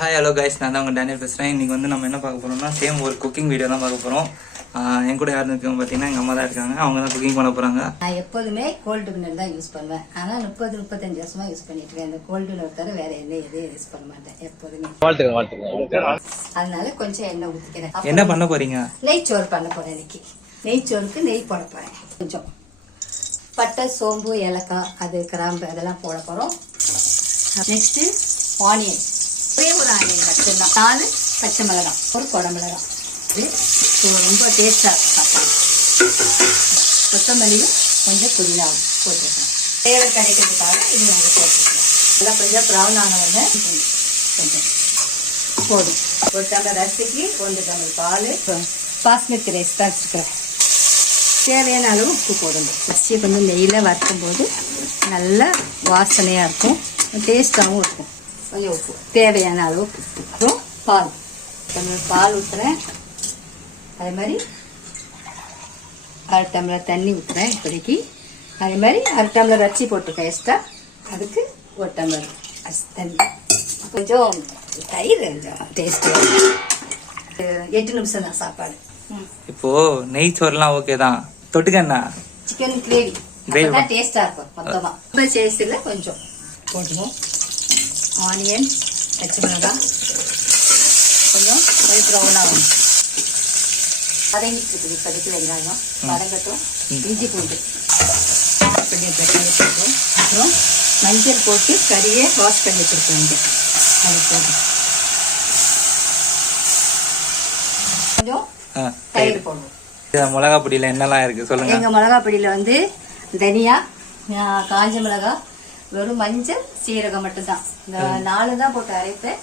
Hi hello guys, நான் தான் உங்கள் டேனியல் பேசுகிறேன். இன்றைக்கி வந்து நம்ம என்ன பார்க்க போகிறோம்னா சேம் ஒரு குக்கிங் வீடியோ தான் பார்க்க போகிறோம். என் கூட யாரும் இருக்கவங்க பார்த்தீங்கன்னா எங்கள் அம்மா தான் இருக்காங்க. அவங்க தான் குக்கிங் பண்ண போகிறாங்க. நான் எப்போதுமே கோல்டு வினர் தான் யூஸ் பண்ணுவேன். ஆனால் 30-35 வருஷமாக யூஸ் பண்ணிட்டு இருக்கேன். இந்த கோல்டு வினர் தவிர வேற எதையும் யூஸ் பண்ண மாட்டேன் எப்போதுமே. அதனால கொஞ்சம் எண்ணெய் ஊற்றிக்கிறேன். என்ன பண்ண போறீங்க? நெய்ச்சோறு பண்ண போறேன் இன்னைக்கு. நெய்ச்சோறுக்கு நெய் போட போறேன். கொஞ்சம் பட்டை, சோம்பு, ஏலக்காய், அது கிராம்பு அதெல்லாம் போட போகிறோம். நெக்ஸ்ட்டு ஆனியன், ஒரே ஒரு ஆனியன் மட்டும்தான். 4 பச்சை மிளகாய், ஒரு குடமிளகாய். இது ரொம்ப டேஸ்டாக இருக்கும் சாப்பாடு. கொத்தமல்லியும் கொஞ்சம் புதினாவும் போட்டுருக்கோம். ஃப்ளேவர் கிடைக்கிறதுக்காக இது நாங்கள் போட்டுருக்கோம். நல்லா கொஞ்சம் ப்ரௌன் ஆனவங்க கொஞ்சம் போதும். ஒரு டம்ளர் அரிசிக்கு 1 டம்ளர் பால். பாஸ்மதி ரைஸ் தான் வச்சுருக்கிறேன். தேவையான அளவு உப்பு போடணும். அரிசியை கொஞ்சம் நெய்யில் வறுக்கும் போது நல்லா வாசனையாக இருக்கும், டேஸ்ட்டாகவும் இருக்கும். கொஞ்சம் உப்பு, தேவையான அளவு உப்பு. அப்புறம் பால், டம்ளர் பால் ஊற்றுறேன். அதே மாதிரி 1/2 டம்ளர் தண்ணி ஊற்றுறேன் இப்போதைக்கு. அதே மாதிரி 1/2 டம்ளர் அரிசி போட்டிருக்கேன் எக்ஸ்ட்ரா. அதுக்கு 1 டம்ளர் அரிசி தண்ணி. கொஞ்சம் தயிர் கொஞ்சம் டேஸ்ட்டு. 8 நிமிஷம் தான் சாப்பாடு. இப்போ நெய் சோறுலாம் ஓகே தான். தொட்டுக்கண்ணா சிக்கன் கிரேவி அப்பதான் டேஸ்டா இருக்கும். மொத்தமா ரொம்ப சேஸ்ல கொஞ்சம் போட்டுவோம். ஆனியன், பச்சை மிளகாய் கொஞ்சம் ப்ரௌன் ஆகும். வதங்கிட்டு இருக்குது இப்போதைக்கு. வெங்காயம் வதங்கட்டும். இஞ்சி பூண்டு அப்படியே தக்காளி போட்டோம். அப்புறம் மஞ்சள் போட்டு கறியை வாஷ் பண்ணி வச்சிருக்கோம். அது போதும். கொஞ்சம் தயிர் போடுவோம். மிளகா பொடியில என்னெல்லாம் இருக்கு சொல்லுங்க. எங்க மிளகா பொடியில வந்து தனியா, காஞ்ச மிளகா, வெறும் மஞ்சள், சீரகம் மட்டும்தான். இந்த 4 தான் போட்டு அரைப்பேன்.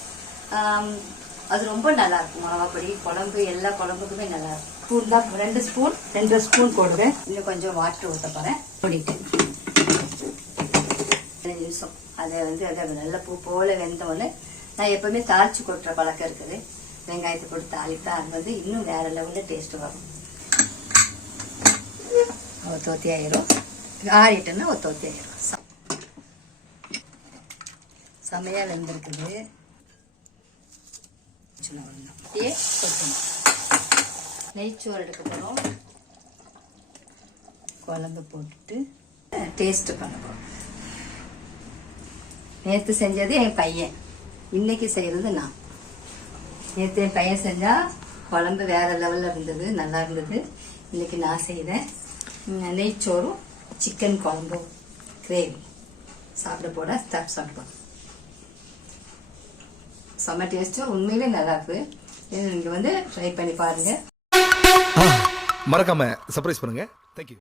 அது ரொம்ப நல்லா இருக்கும். மிளகா பொடி குழம்பு, எல்லா குழம்புக்குமே நல்லா இருக்கும். ஸ்பூன் தான் 2 ஸ்பூன் 2 ஸ்பூன் போடுவேன். இன்னும் கொஞ்சம் வாட்டர் ஊற்ற போறேன். பொடிட்டு 5 நிமிஷம் அதை வந்து அதை நல்ல பூ போல வெந்தோன்னு. நான் எப்பவுமே தாளிச்சு கொட்டுற பழக்கம் இருக்குது. வெங்காயத்தை போட்டு தாளித்தா அது வந்து இன்னும் வேற லெவலில் டேஸ்ட் வரும். ஒத்தி ஆயிரும். ஆறிட்டுன்னா ஒத்தி ஆயிரும். செமையாக வெந்திருக்குது. அப்படியே கொட்டணும். நெய்ச்சோறு எடுக்க போகிறோம். குழம்பு போட்டுட்டு டேஸ்ட்டு பண்ண போகிறோம். நேற்று செஞ்சது என் பையன், இன்னைக்கு செய்கிறது நான். நேற்று என் பையன் செஞ்சா குழம்பு வேற லெவலில் இருந்தது, நல்லா இருந்தது. இன்னைக்கு நான் செய்தேன். நெய்ச்சோறும் சிக்கன் குழம்பும் கிரேவி சாப்பிட போட சாப்பிடுவோம். செம்ம டேஸ்ட்டு, உண்மையிலே நல்லா இருக்கு. நீங்க வந்து ட்ரை பண்ணி பாருங்க. மறக்காம சர்ப்ரைஸ் பண்ணுங்க. தேங்க்யூ.